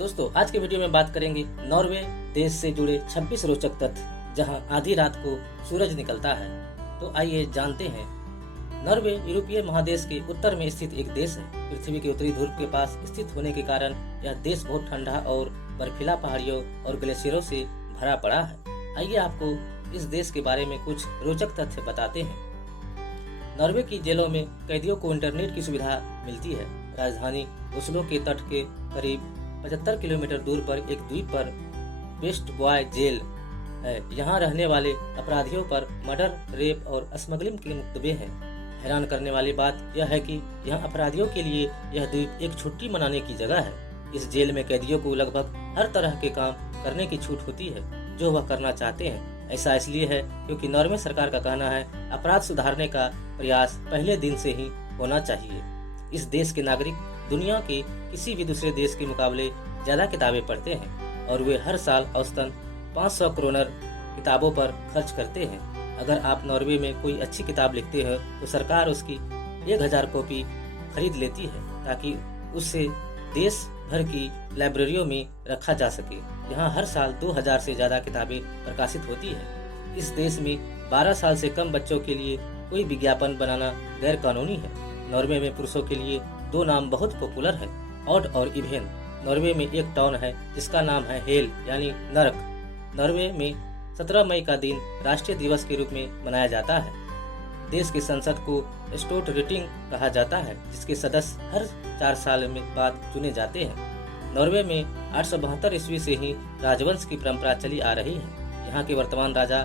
दोस्तों आज के वीडियो में बात करेंगे नॉर्वे देश से जुड़े 26 रोचक तथ्य जहां आधी रात को सूरज निकलता है। तो आइए जानते हैं। नॉर्वे यूरोपीय महादेश के उत्तर में स्थित एक देश है। पृथ्वी के उत्तरी ध्रुव के पास स्थित होने के कारण यह देश बहुत ठंडा और बर्फीला पहाड़ियों और ग्लेशियरों से भरा पड़ा है। आइए आपको इस देश के बारे में कुछ रोचक तथ्य बताते हैं। नॉर्वे की जेलों में कैदियों को इंटरनेट की सुविधा मिलती है। राजधानी ओस्लो के तट के करीब 75 किलोमीटर दूर पर एक द्वीप पर वेस्ट बॉय जेल है। यहाँ रहने वाले अपराधियों पर मर्डर, रेप और स्मगलिंग के मुकदमे हैं। हैरान करने वाली बात यह है कि यहाँ अपराधियों के लिए यह द्वीप एक छुट्टी मनाने की जगह है। इस जेल में कैदियों को लगभग हर तरह के काम करने की छूट होती है जो वह करना चाहते हैं। ऐसा इसलिए है क्योंकि नॉर्वे सरकार का कहना है अपराध सुधारने का प्रयास पहले दिन से ही होना चाहिए। इस देश के नागरिक दुनिया के किसी भी दूसरे देश के मुकाबले ज्यादा किताबें पढ़ते हैं और वे हर साल औसतन 500 क्रोनर किताबों पर खर्च करते हैं। अगर आप नॉर्वे में कोई अच्छी किताब लिखते हैं तो सरकार उसकी 1000 कॉपी खरीद लेती है ताकि उससे देश भर की लाइब्रेरियों में रखा जा सके। यहाँ हर साल 2000 से ज्यादा किताबें प्रकाशित होती है। इस देश में 12 साल से कम बच्चों के लिए कोई विज्ञापन बनाना गैर कानूनी है। नॉर्वे में पुरुषों के लिए 2 नाम बहुत पॉपुलर है, ऑड और इवेन। नॉर्वे में एक टाउन है जिसका नाम है हेल यानी नरक। नॉर्वे में 17 मई का दिन राष्ट्रीय दिवस के रूप में मनाया जाता है। देश की संसद को स्टोरटिंग कहा जाता है जिसके सदस्य हर 4 साल में बाद चुने जाते हैं। नॉर्वे में 872 ईस्वी से ही राजवंश की परंपरा चली आ रही है। यहाँ के वर्तमान राजा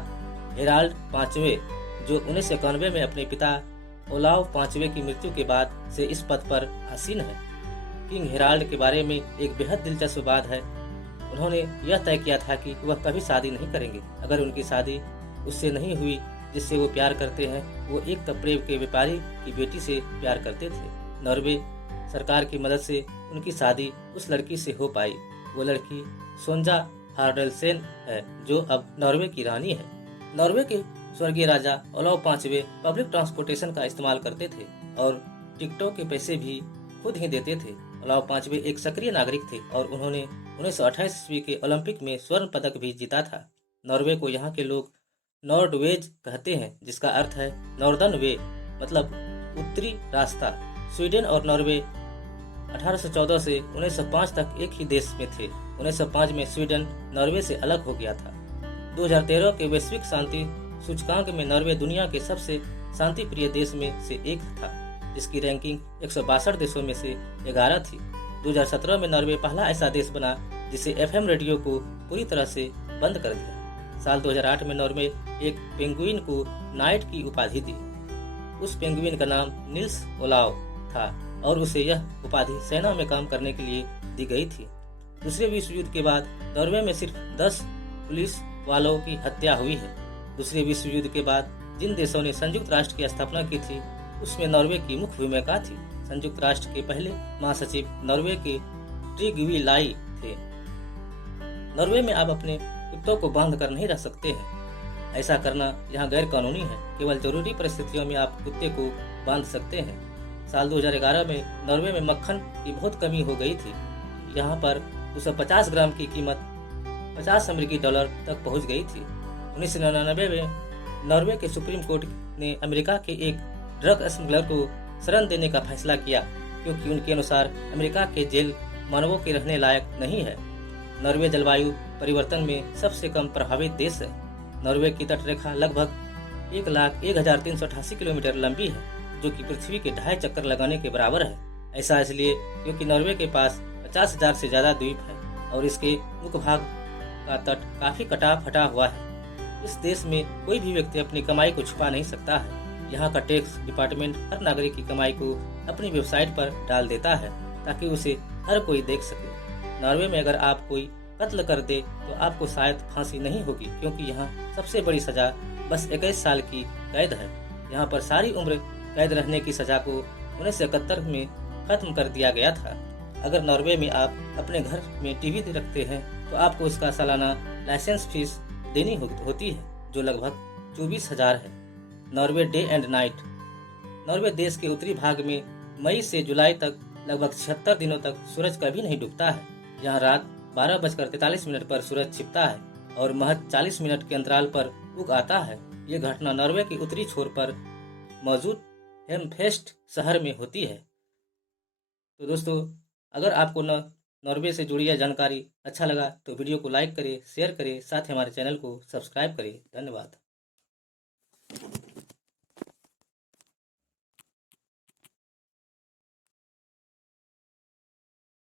हेराल्ड पांचवें जो 1991 में अपने पिता ओलाव पांचवें की मृत्यु के बाद से इस पद पर आसीन है। किंग हेराल्ड के बारे में एक बेहद दिलचस्प बात है। उन्होंने यह तय किया था कि वह कभी शादी नहीं करेंगे। अगर उनकी शादी उससे नहीं हुई जिससे वो प्यार करते हैं, वो एक कपड़े के व्यापारी की बेटी से प्यार करते थे। नॉर्वे सरकार की मदद से उनकी शादी उस लड़की से हो पाई। वो लड़की सोंजा हार्डलसेन है जो अब नॉर्वे की रानी है। नॉर्वे के स्वर्गीय राजा ओलाव पांचवें पब्लिक ट्रांसपोर्टेशन का इस्तेमाल करते थे और टिकटों के पैसे भी खुद ही देते थे। ओलाव पांचवें एक सक्रिय नागरिक थे और उन्होंने 1928 ईस्वी के ओलंपिक में स्वर्ण पदक भी जीता था। नॉर्वे को यहाँ के लोग नॉर्डवेज कहते हैं जिसका अर्थ है नॉर्दर्न वे मतलब उत्तरी रास्ता। स्वीडन और नॉर्वे 1814 से 1905 तक एक ही देश में थे। 1905 में स्वीडन नॉर्वे से अलग हो गया था। 2013 के वैश्विक शांति सूचकांक में नॉर्वे दुनिया के सबसे शांति प्रिय देश में से एक था जिसकी रैंकिंग 162 देशों में से 11 थी। 2017 में नॉर्वे पहला ऐसा देश बना जिसे एफएम रेडियो को पूरी तरह से बंद कर दिया। साल 2008 में नॉर्वे एक पेंगुइन को नाइट की उपाधि दी। उस पेंगुइन का नाम निल्स ओलाव था और उसे यह उपाधि सेना में काम करने के लिए दी गई थी। दूसरे विश्व युद्ध के बाद नॉर्वे में सिर्फ 10 पुलिस वालों की हत्या हुई है। दूसरे विश्व युद्ध के बाद जिन देशों ने संयुक्त राष्ट्र की स्थापना की थी उसमें नॉर्वे की मुख्य भूमिका थी। संयुक्त राष्ट्र के पहले महासचिव नॉर्वे के ट्रिग्वी लाई थे। नॉर्वे में आप अपने कुत्तों को बांध कर नहीं रख सकते हैं। ऐसा करना यहाँ गैर कानूनी है। केवल जरूरी परिस्थितियों में आप कुत्ते को बांध सकते हैं। साल 2011 में नॉर्वे में मक्खन की बहुत कमी हो गई थी। यहाँ पर 250 ग्राम की कीमत 50 अमेरिकी डॉलर तक पहुँच गई थी। 1999 में नॉर्वे के सुप्रीम कोर्ट ने अमेरिका के एक ड्रग स्मगलर को शरण देने का फैसला किया क्योंकि उनके अनुसार अमेरिका के जेल मानवों के रहने लायक नहीं है। नॉर्वे जलवायु परिवर्तन में सबसे कम प्रभावित देश है। नॉर्वे की तटरेखा लगभग 1,01,388 किलोमीटर लंबी है जो कि पृथ्वी के 2.5 चक्कर लगाने के बराबर है। ऐसा इसलिए क्योंकि नॉर्वे के पास 50,000 से ज्यादा द्वीप है और इसके मुख्य भाग का तट काफी कटा फटा हुआ है। इस देश में कोई भी व्यक्ति अपनी कमाई को छुपा नहीं सकता है। यहाँ का टैक्स डिपार्टमेंट हर नागरिक की कमाई को अपनी वेबसाइट पर डाल देता है ताकि उसे हर कोई देख सके। नॉर्वे में अगर आप कोई कत्ल कर दे तो आपको शायद फांसी नहीं होगी क्योंकि यहाँ सबसे बड़ी सजा बस 21 साल की कैद है। यहाँ पर सारी उम्र कैद रहने की सजा को 1971 में खत्म कर दिया गया था। अगर नॉर्वे में आप अपने घर में टीवी रखते हैं तो आपको उसका सालाना लाइसेंस फीस देनी होती है जो लगभग 24,000 है। Norway day and night. Norway देश के उत्तरी भाग में मई से जुलाई तक लगभग 76 दिनों तक सूरज कभी नहीं डूबता है। जहाँ रात 12:43 पर सूरज छिपता है और महज 40 मिनट के अंतराल पर उग आता है। ये घटना नॉर्वे के उत्तरी छोर पर मौजूद हेमफेस्ट शहर में होती है। तो दोस्तों, अगर आपको नॉर्वे से जुड़ी यह जानकारी अच्छा लगा तो वीडियो को लाइक करें, शेयर करें, साथ ही हमारे चैनल को सब्सक्राइब करें। धन्यवाद।